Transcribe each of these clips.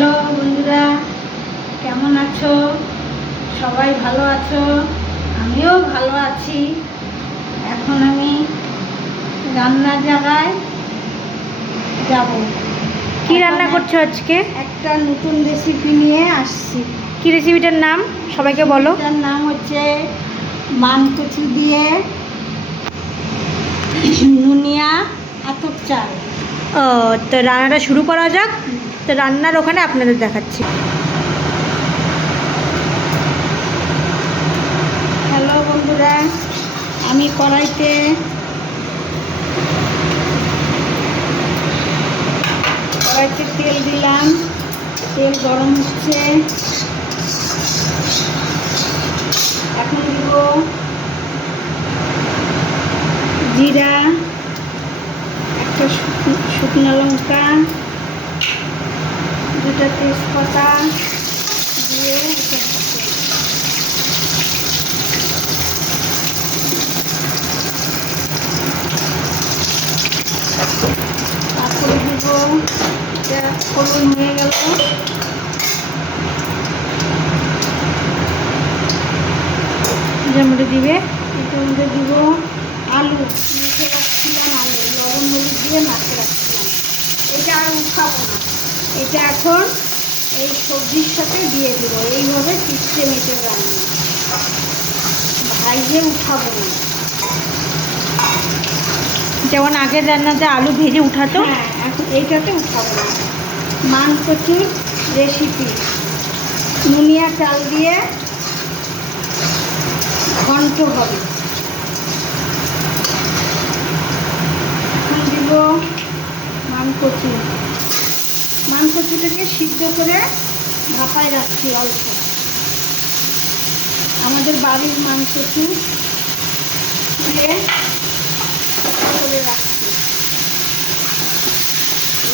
Hello বন্ধুরা, কেমন আছো? সবাই ভালো আছো? আমিও ভালো আছি। এখন আমি রান্নার জায়গায় যাব। কি রান্না করছো আজকে? একটা নতুন রেসিপি নিয়ে আসছি। কি রেসিপিটার নাম সবাইকে বলো। তার নাম হচ্ছে মানকচু দিয়ে নুনিয়া আতপ চাল। ও, তো রান্নাটা শুরু করা যাক। তো রান্নার ওখানে আপনাদের দেখাচ্ছি। হ্যালো বন্ধুরা, আমি কড়াইতে তেল দিলাম। তেল গরম হচ্ছে। এখন দিব জিরা, একটা শুকনো লঙ্কা, দুটা তেজপাতা দিয়ে তারপরে দিব ফোড়ন হয়ে গেল। এর মধ্যে দিবে এটার মধ্যে দিব আলু, মেখে রাখছিলাম, আলু লবণ হলুদ দিয়ে মাখে রাখছিলাম। এটা আর উঠাবো না, এটা এখন এই সবজির সাথে দিয়ে দেবো। এইভাবে সিস্টেমেটের রান্না, ভাইজে উঠাবো না। যেমন আগের রান্নাতে আলু ভেজে উঠাতো। হ্যাঁ, এখন এইটাতে উঠাবো না। মানকচুর রেসিপি নুনিয়া চাল দিয়ে ঘন্ট হবে। এখন দিব মানকচু। মানকচুটাকে সিদ্ধ করে ভাপায় রাখছি অল্প। আমাদের বাড়ির মানকচু দিয়ে করে রাখছি,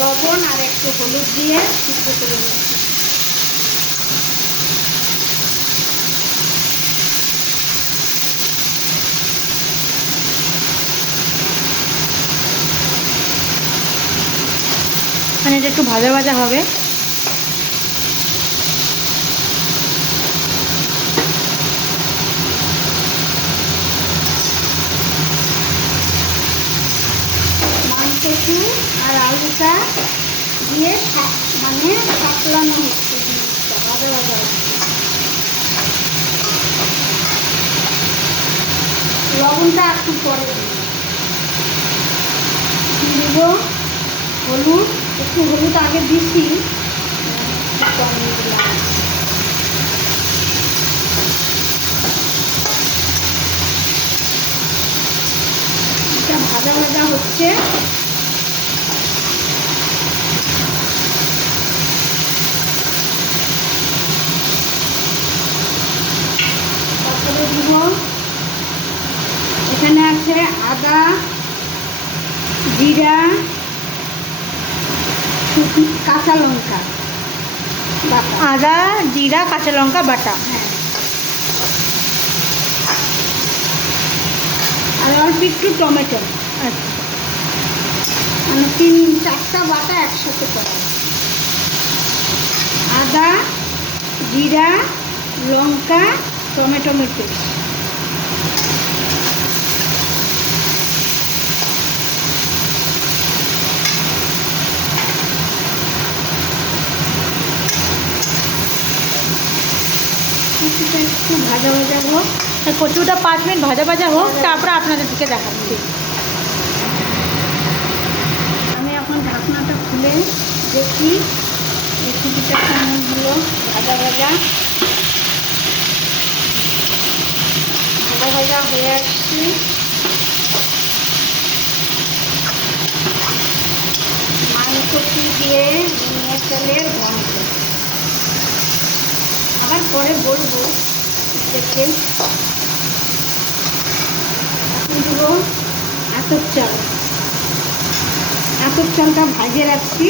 লবণ আর একটু হলুদ দিয়ে সিদ্ধ করে নিচ্ছি। মানে এটা একটু ভাজা ভাজা হবে। মানকচু আর আলুটা দিয়ে মানে সাপলানো হচ্ছে, জিনিসটা ভাজা ভাজা হচ্ছে। লবণটা একটু পরে দিব। হলুদ, একটু হলুদ আগে দিছি, কম দিলাম। এটা ভাজা ভাজা হচ্ছে। তারপরে দিব, এখানে আছে আদা, জিরা, কাঁচা লঙ্কা বাটা। আদা, জিরা, কাঁচা লঙ্কা বাটা। হ্যাঁ, আর অল্প একটু টমেটো। আচ্ছা, মানে 3-4টা বাটা একসাথে করা। আদা, জিরা, লঙ্কা, টমেটো পেস্ট। কচুটা একটু ভাজা ভাজা হোক। কচুটা 5 মিনিট ভাজা ভাজা হোক, তারপরে আপনাদের দিকে দেখাচ্ছি। আমি এখন ঢাকনাটা খুলে দেখি রেসিপিটা কেমন হলো। ভাজা ভাজা ভাজা ভাজা হয়ে আসছি। মানকচু দিয়ে নুনিয়া চালের ঘন্ট। আবার পরে বলবো দেখে। এখন দেব আতপ চাল। আতপ চালটা ভাজে রাখছি।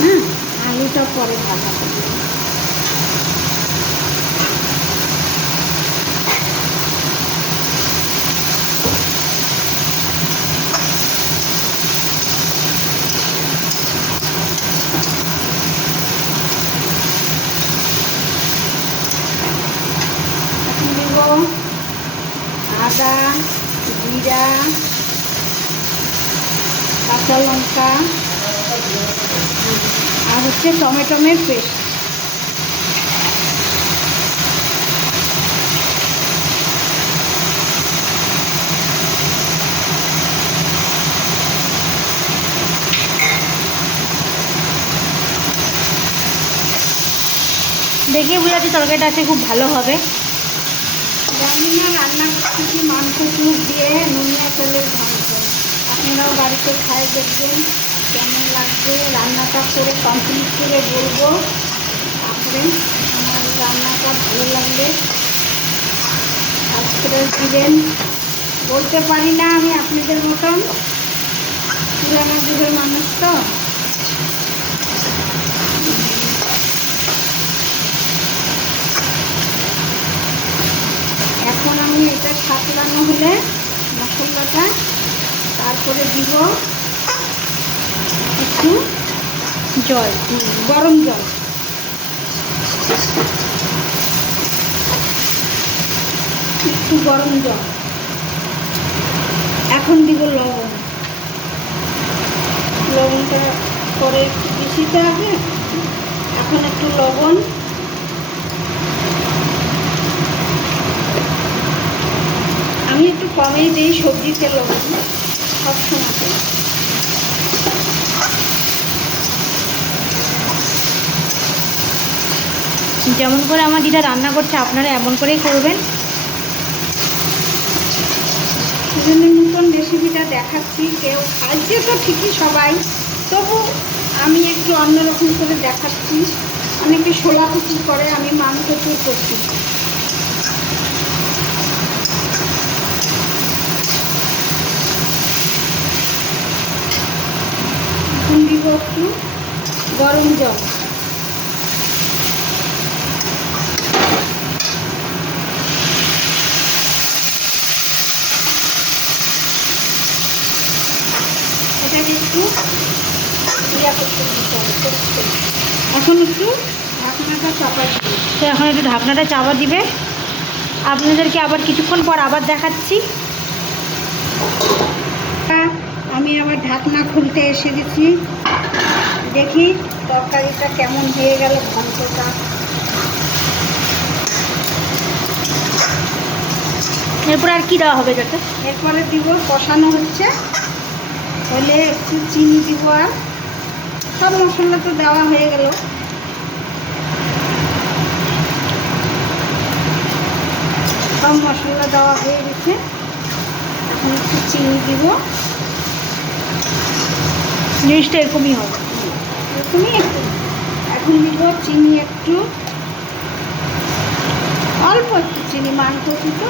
হ্যাঁ, আলুটা পরে ভাজা করবো। আদা, জিরা, কাঁচা লঙ্কা আর হচ্ছে টমেটোমের পেস্ট। দেখে বুঝাচ্ছি তরকারিটা আছে খুব ভালো হবে। জানি না রান্না করছি মাংস চুপ দিয়ে নুনিয়া তেলের মাংস। আপনারাও বাড়িতে খায় দেখবেন কেমন লাগবে। রান্নাটা করে কমপ্লিট করে বলবো। তারপরে আমার রান্নাটা ভালো লাগলে সাবস্ক্রাইব দিবেন। বলতে পারি না আমি আপনাদের মতন, পুরানো যুগের মানুষ তো। এখন আমি এটা সাঁতলানো হলে মশলাটা তারপরে দিব একটু জল, গরম জল। একটু গরম জল। এখন দিব লবণ। লবণটা পরে একটু বেশিতে হবে। এখন একটু লবণ, আমি একটু কমেই দিই সবজিতে লবণ সবসময়। যেমন করে আমার দিদা রান্না করছে আপনারা এমন করেই করবেন। সেজন্য নতুন রেসিপিটা দেখাচ্ছি। কেউ খাইছে তো ঠিকই সবাই, তবু আমি একটু অন্যরকম করে দেখাচ্ছি। অনেকে শোলা কুচি করে, আমি মাংস চুর করছি। এখন দিব একটু গরম জল। এটাকে একটু ইয়া করতে দিতে হবে। এখন একটু ঢাকনাটা চাপা দিই। তো এখন একটু ঢাকনাটা চাপা দিবে। আপনাদেরকে আবার কিছুক্ষণ পর আবার দেখাচ্ছি। আমি আবার ঢাকনা খুলতে এসে গেছি। দেখি তরকারিটা কেমন হয়ে গেল, ঘন্টটা। এরপর আর কি দেওয়া হবে যাতে? এরপরে দিব, কষানো হচ্ছে, হলে একটু চিনি দিব। আর সব মশলা তো দেওয়া হয়ে গেল। সব মশলা দেওয়া হয়ে গেছে। এখন একটু চিনি দিব। জিনিসটা এরকমই হবে। এরকমই একটু। এখন দিব চিনি একটু, অল্প একটু চিনি। মানকচি তো,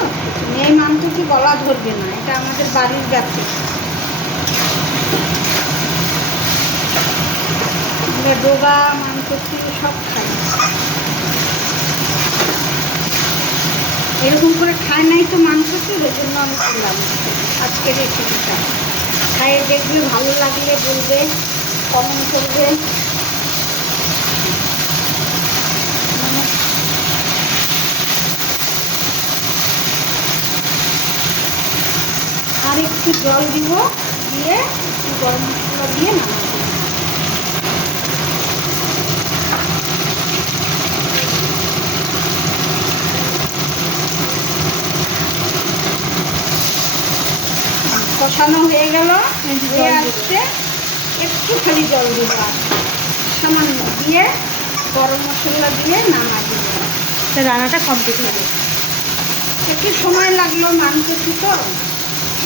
এই মানকচি গলা ধরবে না, এটা আমাদের বাড়ির গাছে। আমরা ডোগা মানকচি সব খাই। এরকম করে খায় নাই তো মাংসটি, ওই জন্য আমি করলাম আজকের রেসিপিটা। খাইয়ে দেখবে, ভালো লাগলে বলবে, কমেন্ট করবে। আর একটু জল দিব, দিয়ে একটু গরম মশলা দিয়ে নামাবো। কষানো হয়ে গেল, হয়ে আসছে। একটু খালি জল দিব, আর সামান্য দিয়ে গরম মশলা দিয়ে নামা দিব। রান্নাটা কমপ্লিট হবে। একটু সময় লাগলো, মানতেছি তো,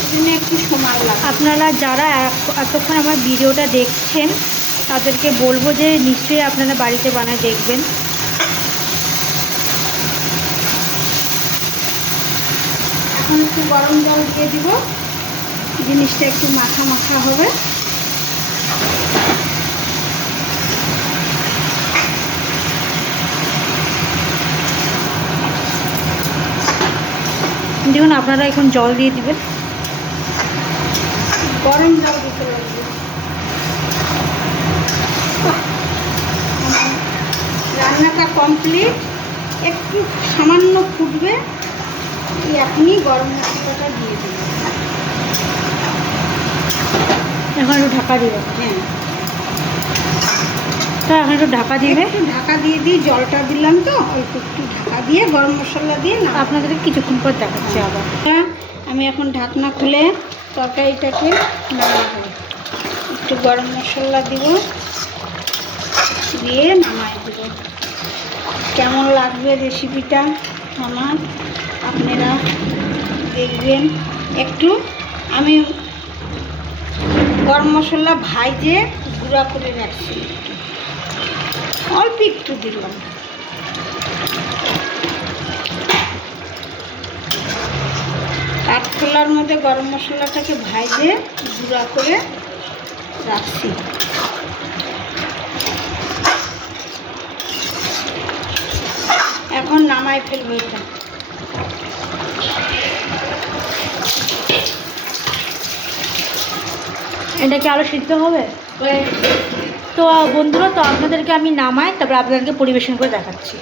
এই জন্য একটু সময় লাগলো। আপনারা যারা এতক্ষণ আমার ভিডিওটা দেখছেন তাদেরকে বলবো যে নিশ্চয়ই আপনারা বাড়িতে বানায় দেখবেন। এখন একটু গরম জল দিয়ে দিব, জিনিসটা একটু মাখা মাখা হবে। দেখুন আপনারা এখন জল দিয়ে দিবেন। গরম জল দিতে লাগবে। রান্নাটা কমপ্লিট। একটু সামান্য ফুটবে, এখনই গরম মশলাটা দিয়ে দিই। এখন একটু ঢাকা দিবে। হ্যাঁ, তো এখন একটু ঢাকা দিবে। একটু ঢাকা দিয়ে দিই, জলটা দিলাম তো, অল্প একটু ঢাকা দিয়ে গরম মশলা দিয়ে না আপনাদেরকে কিছুক্ষণ পর দেখাচ্ছি আবার। আমি এখন ঢাকনা খুলে তরকারিটাকে নামাবো। একটু গরম মশলা দিব, দিয়ে নামাই দেবো। কেমন লাগবে রেসিপিটা আমার আপনারা দেখবেন। একটু আমি গরম মশলা ভাইজে গুঁড়া করে রাখছি, অল্প একটু দিলাম। কাঠখোলার মধ্যে গরম মশলাটাকে ভাইজে গুঁড়া করে রাখছি। এখন নামাই ফেলবো এটা। এটা কি আরও সিদ্ধ হবে? তো বন্ধুরা, তো আপনাদেরকে আমি নামাই, তারপর আপনাদেরকে পরিবেশন করে দেখাচ্ছি।